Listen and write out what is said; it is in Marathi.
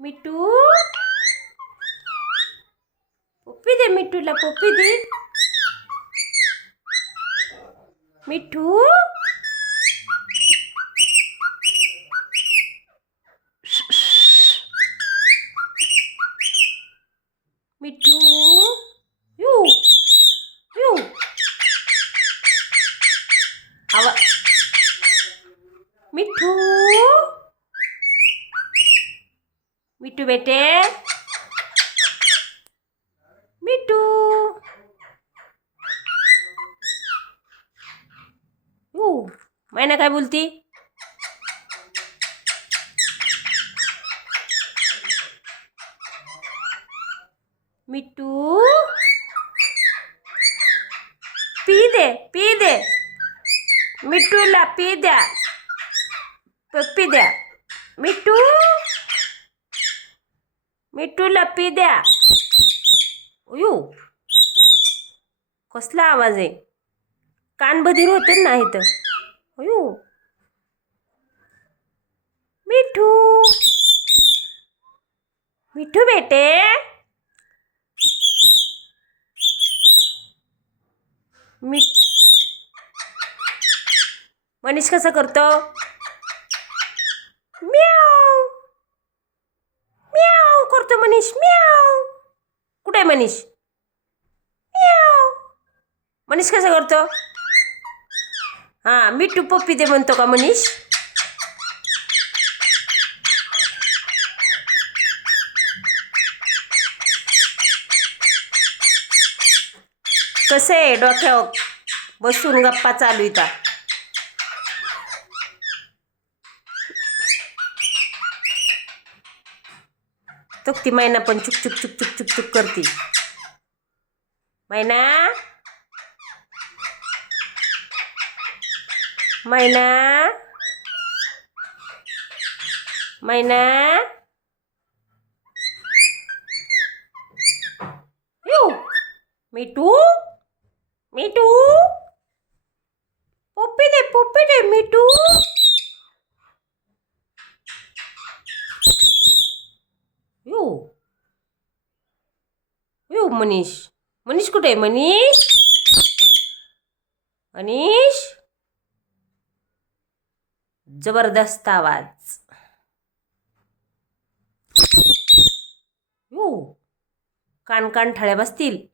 मिट्टू पप्पी दे, मिट्टूला पप्पी दे. मिट्टू मिट्टू यू यू आवा मिट्टू मिट्टू बेटे मिट्टू यू मैंने काय बोलती. मिट्टू पी दे मिट्टूला पी द्या, पप्पी द्या. मिट्टू मिट्टूला पी द्या. अयो कसला आवाज आहे, कान बधीर होते ना इथं. अयो मिट्टू मिट्टू बेटे मनीष कसं करतो. म्याव म्याव करतो मनीष. म्याव कुठे आहे मनीष. म्याव मनीष कसं करतो. हां मिट्टू पप्पी दे म्हणतो का मनीष. कसे डोक्यावर बसून गप्पा चालू इथं. तो ती मैना पण चुक चुक चुक चुक चुक चुक करती. मैना मैना मैना यू मिट्टू मिट्टू पप्पी दे मिट्टू. यू यू मनीष मनीष कुठे आहे. मनीष मनीष जबरदस्त आवाज. यू कान कान ठळ्या बसतील.